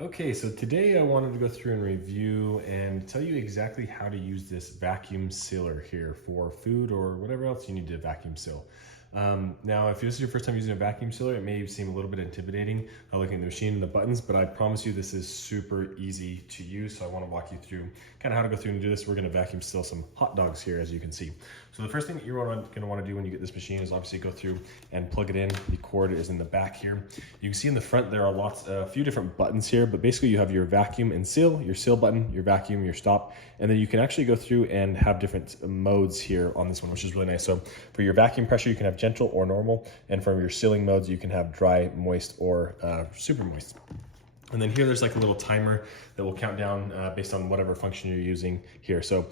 Okay, so today I wanted to go through and review and tell you exactly how to use this vacuum sealer here for food or whatever else you need to vacuum seal. Now, if this is your first time using a vacuum sealer, it may seem a little bit intimidating looking at the machine and the buttons, but I promise you this is super easy to use. So I want to walk you through kind of how to go through and do this. We're going to vacuum seal some hot dogs here, as you can see. So the first thing that you're going to want to do when you get this machine is obviously go through and plug it in. The cord is in the back here. You can see in the front there are a few different buttons here, but basically you have your vacuum and seal, your seal button, your vacuum, your stop, and then you can actually go through and have different modes here on this one, which is really nice. So for your vacuum pressure, you can have gentle or normal, and from your sealing modes, you can have dry, moist, or super moist. And then here there's like a little timer that will count down based on whatever function you're using here. So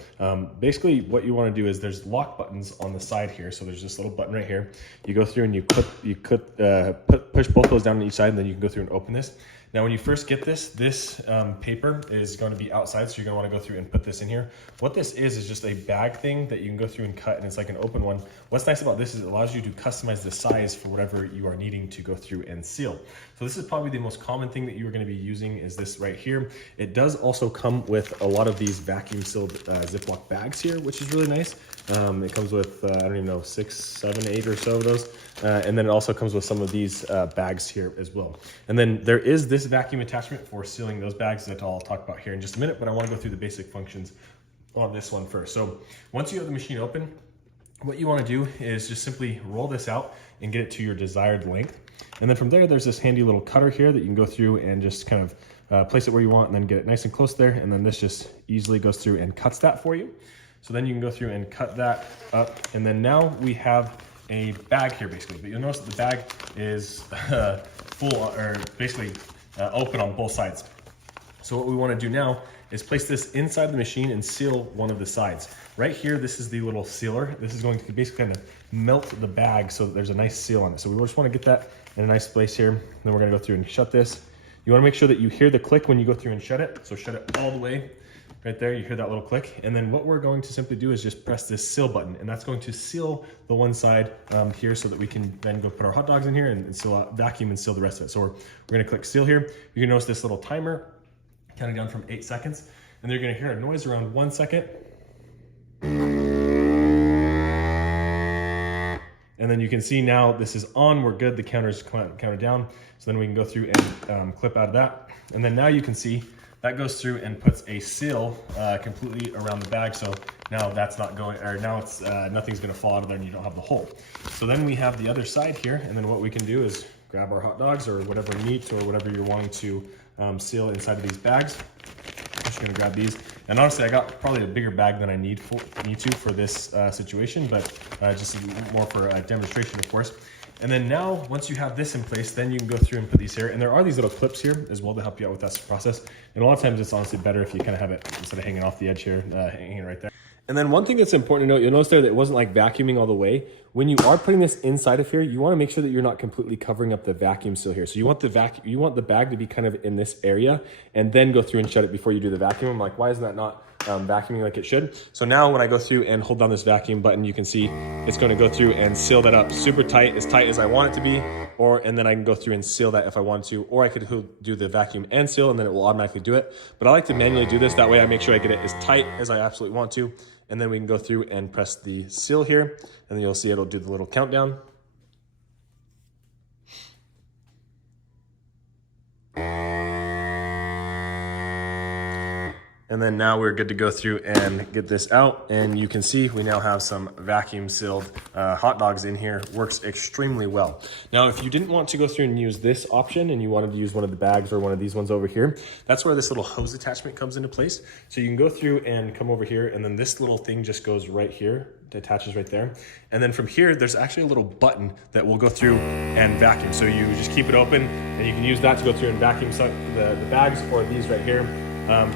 basically what you want to do is there's lock buttons on the side here. So there's this little button right here. You go through and you push both those down on each side, and then you can go through and open this. Now, when you first get this paper is going to be outside, so you're going to want to go through and put this in here. What this is just a bag thing that you can go through and cut, and it's like an open one. What's nice about this is it allows you to customize the size for whatever you are needing to go through and seal. So this is probably the most common thing that you are going to be using is this right here. It does also come with a lot of these vacuum sealed Ziploc bags here, which is really nice. It comes with, I don't even know, 6, 7, 8 or so of those. And then it also comes with some of these bags here as well. And then there is this vacuum attachment for sealing those bags that I'll talk about here in just a minute, but I want to go through the basic functions on this one first. So once you have the machine open, what you want to do is just simply roll this out and get it to your desired length. And then from there, there's this handy little cutter here that you can go through and just kind of place it where you want and then get it nice and close there. And then this just easily goes through and cuts that for you. So then you can go through and cut that up. And then now we have a bag here basically, but you'll notice that the bag is full or basically open on both sides. So what we want to do now is place this inside the machine and seal one of the sides. Right here, this is the little sealer. This is going to basically kind of melt the bag so that there's a nice seal on it. So we just want to get that in a nice place here. Then we're going to go through and shut this. You want to make sure that you hear the click when you go through and shut it. So shut it all the way. Right there, you hear that little click. And then what we're going to simply do is just press this seal button, and that's going to seal the one side here so that we can then go put our hot dogs in here and seal, vacuum and seal the rest of it. So we're gonna click seal here. You can notice this little timer counting down from 8 seconds, and you're gonna hear a noise around 1 second. And then you can see now this is on, we're good, the counter's counted down. So then we can go through and clip out of that. And then now you can see that goes through and puts a seal completely around the bag. So now that's not going, or now it's nothing's gonna fall out of there and you don't have the hole. So then we have the other side here. And then what we can do is grab our hot dogs or whatever meat or whatever you're wanting to seal inside of these bags. I'm just gonna grab these. And honestly, I got probably a bigger bag than I need to for this situation, but just more for a demonstration, of course. And then now, once you have this in place, then you can go through and put these here. And there are these little clips here as well to help you out with that process. And a lot of times it's honestly better if you kind of have it instead of hanging off the edge here, hanging right there. And then one thing that's important to note, you'll notice there that it wasn't like vacuuming all the way. When you are putting this inside of here, you want to make sure that you're not completely covering up the vacuum seal here. So you want the bag to be kind of in this area and then go through and shut it before you do the vacuum. I'm like, why isn't that not vacuuming like it should? So now when I go through and hold down this vacuum button, you can see it's going to go through and seal that up super tight as I want it to be, and then I can go through and seal that if I want to, or I could do the vacuum and seal and then it will automatically do it. But I like to manually do this. That way I make sure I get it as tight as I absolutely want to. And then we can go through and press the seal here, and then you'll see it'll do the little countdown. And then now we're good to go through and get this out. And you can see we now have some vacuum sealed hot dogs in here. Works extremely well. Now, if you didn't want to go through and use this option and you wanted to use one of the bags or one of these ones over here, that's where this little hose attachment comes into place. So you can go through and come over here, and then this little thing just goes right here. It attaches right there. And then from here, there's actually a little button that will go through and vacuum. So you just keep it open and you can use that to go through and vacuum the bags or these right here.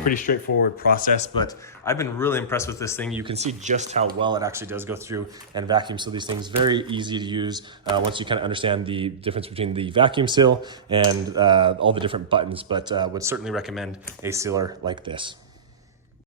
Pretty straightforward process, but I've been really impressed with this thing. You can see just how well it actually does go through and vacuum seal these things. Very easy to use once you kind of understand the difference between the vacuum seal and all the different buttons, but would certainly recommend a sealer like this.